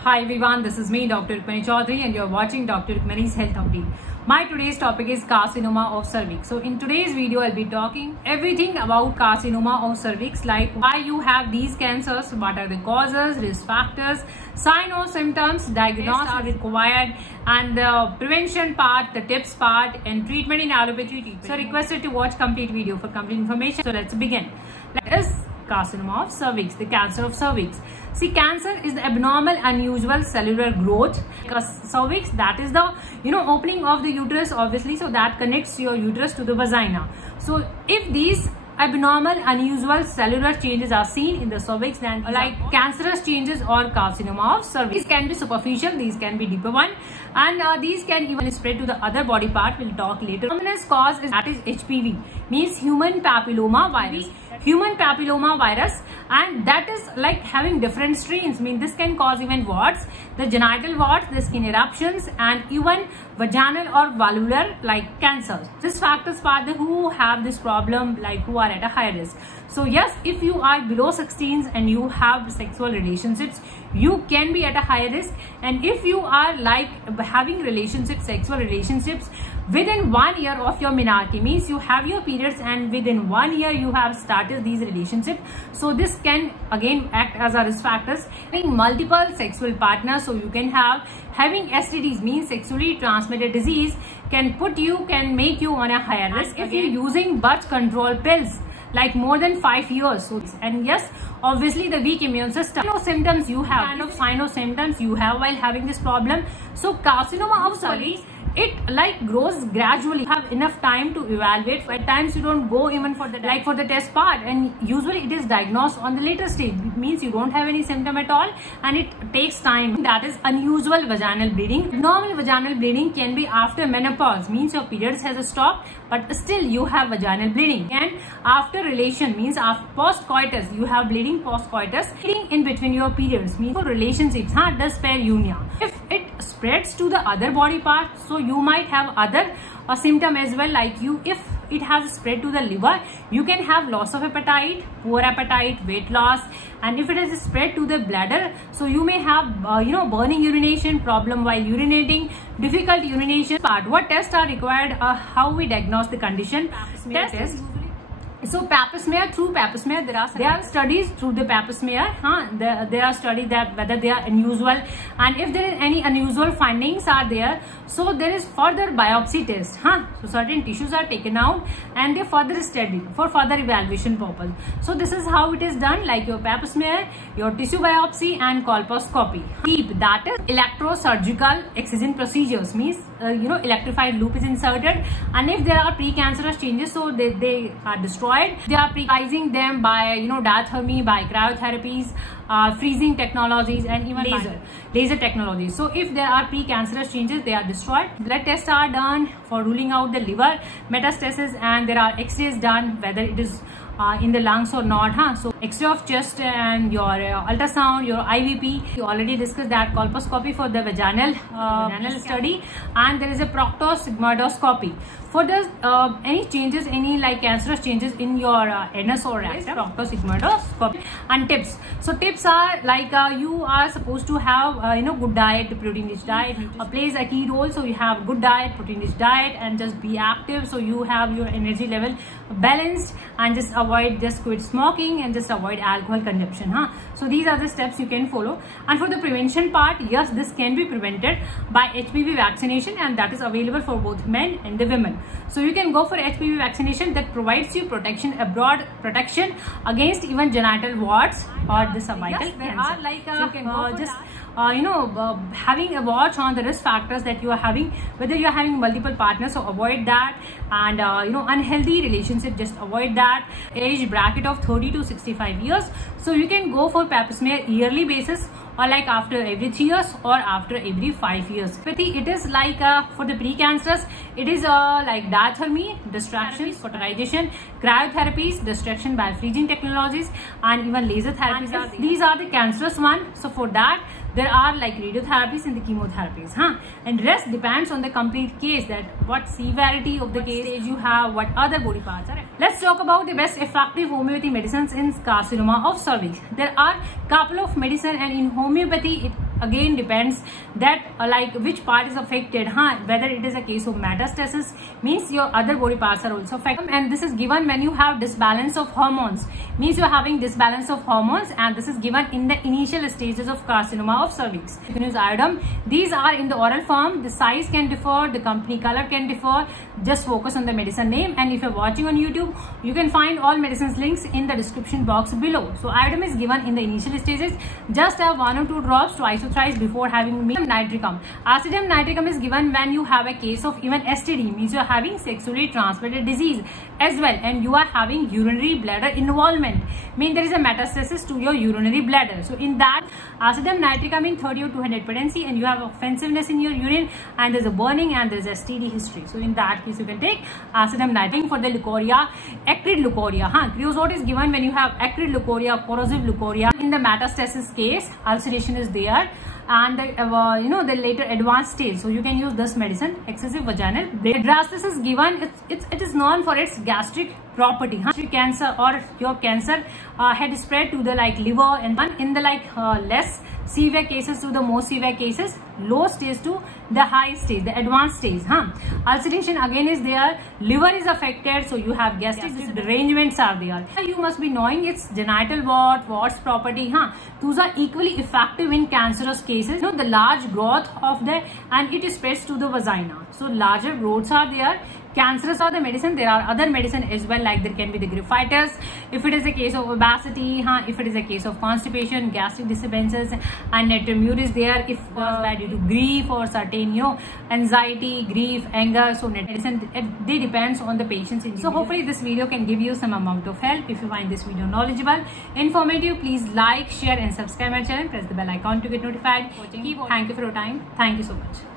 Hi everyone, this is me, Dr. Rukmani Choudhary, and you're watching Dr. Rukmani's Health Update. My today's topic is carcinoma of cervix. So in today's video, I'll be talking everything about carcinoma of cervix, like why you have these cancers, what are the causes, risk factors, sign or symptoms, diagnosis are required, and the prevention part, the tips part, and treatment in allopathy treatment. So requested to watch complete video for complete information. So let's begin. Let us carcinoma of cervix, the cancer of cervix. See, cancer is the abnormal, unusual cellular growth. Because cervix, that is the opening of the uterus, obviously, so that connects your uterus to the vagina. So if these abnormal, unusual cellular changes are seen in the cervix, then like cancerous changes or carcinoma of cervix. These can be superficial, these can be deeper one, and these can even spread to the other body part. We'll talk later. Commonest cause is HPV, means human papilloma virus. Human papilloma virus, and that is like having different strains. Mean this can cause even warts, the genital warts, the skin eruptions, and even vaginal or valvular like cancers. This factors for the who have this problem, like who are at a high risk. So yes, if you are below 16 and you have sexual relationships, you can be at a high risk. And if you are like having sexual relationships within 1 year of your menarche, means you have your periods and within 1 year you have started these relationships, so this can again act as a risk factors. Having multiple sexual partners, so you can having STDs, means sexually transmitted disease, can make you on a higher risk. If you're using birth control pills like more than 5 years, so, and yes, obviously the weak immune system. Symptoms you have, kind of sign or symptoms you have while having this problem. So carcinoma of cervix, it like grows gradually. You have enough time to evaluate. At times you don't go even for the test part, and usually it is diagnosed on the later stage. It means you don't have any symptom at all, and it takes time. That is unusual vaginal bleeding. Normal vaginal bleeding can be after menopause, means your periods has stopped, but still you have vaginal bleeding. And after relation, means after post-coitus, you have bleeding post-coitus. Bleeding in between your periods, means for relationships, dyspareunia. If it spreads to the other body part, so you might have other symptom as well, like if it has spread to the liver, you can have loss of appetite, poor appetite, weight loss. And if it has spread to the bladder, so you may have burning urination, problem while urinating, difficult urination part. What tests are required? How we diagnose the condition? Test. So pap smear, through pap smear, there are studies through the pap smear. There are studies that whether they are unusual, and if there is any unusual findings are there, so there is further biopsy test. So certain tissues are taken out and they further studied for further evaluation purpose. So this is how it is done, like your pap smear, your tissue biopsy, and colposcopy. TEEP, that is electrosurgical excision procedures, means electrified loop is inserted, and if there are precancerous changes, so they are destroyed. They are precizing them by diathermy, by cryotherapies, freezing technologies, and even laser technologies. So if there are precancerous changes, they are destroyed. Blood tests are done for ruling out the liver metastasis, and there are x-rays done whether it is in the lungs or not. So x-ray of chest and your ultrasound, your IVP. We already discussed that. Colposcopy for the vaginal study, and there is a proctosigmoidoscopy for the any changes, any like cancerous changes in your anus or rectum. Proctosigmoidoscopy. And tips. So tips are like you are supposed to have good diet, protein-rich diet plays a key role. So you have good diet, protein-rich diet, and just be active, so you have your energy level balanced, and just quit smoking and just avoid alcohol consumption. So these are the steps you can follow. And for the prevention part, yes, this can be prevented by HPV vaccination, and that is available for both men and the women. So you can go for HPV vaccination that provides you protection, a broad protection against even genital warts or the cervical cancer. There are like so you can go having a watch on the risk factors that you are having, whether you are having multiple partners, so avoid that, and unhealthy relationship, just avoid that. Age bracket of 30 to 65 years, so you can go for pap smear yearly basis, or like after every 3 years or after every 5 years. It is like for the precancerous, it is like diathermy, distraction, cauterization, cryotherapies, distraction by freezing technologies, and even laser therapies. These are the cancerous one. So for that, there are like radiotherapies and the chemotherapies, and rest depends on the complete case, that what severity of the case you have, what other body parts are. Let's talk about the best effective homeopathy medicines in carcinoma of cervix. There are couple of medicine, and in homeopathy it again depends that like which part is affected, whether it is a case of metastasis, means your other body parts are also affected, and this is given when you have disbalance of hormones, means you are having disbalance of hormones, and this is given in the initial stages of carcinoma of cervix. You can use iodine. These are in the oral form. The size can differ, the company color can differ. Just focus on the medicine name, and if you're watching on YouTube, you can find all medicines links in the description box below. So iodine is given in the initial stages. Just have 1 or 2 drops twice or thrice before having nitricum. Acidum nitricum is given when you have a case of even STD, means you are having sexually transmitted disease as well, and you are having urinary bladder involvement, means there is a metastasis to your urinary bladder. So in that, acidum nitricum in 30 or 200 potency, and you have offensiveness in your urine, and there's a burning, and there's a STD history. So in that case, you can take acidum nitricum. For the leukorrhea, acrid leukorrhea, creosote is given when you have acrid leukorrhea, corrosive leukorrhea. In the metastasis case, ulceration is there, and the later advanced stage, so you can use this medicine. Excessive vaginal drastitis is given. It is known for its gastric property. Cancer, or your cancer had spread to the like liver, and in the like less severe cases to the most severe cases, low stage to the high stage, the advanced stage. Ulceration again is there. Liver is affected, so you have gastric derangements are there. You must be knowing its genital warts property. Those are equally effective in cancerous cases. The large growth of the, and it spreads to the vagina. So larger growths are there. Cancerous are the medicine. There are other medicine as well, like there can be the graphitis if it is a case of obesity, if it is a case of constipation, gastric disturbances, and natrium is there if caused due to grief or certain anxiety, grief, anger. So medicine, they depends on the patient's individual. So hopefully this video can give you some amount of help. If you find this video knowledgeable, informative, please like, share and subscribe my channel. Press the bell icon to get notified. Thank you for your time. Thank you so much.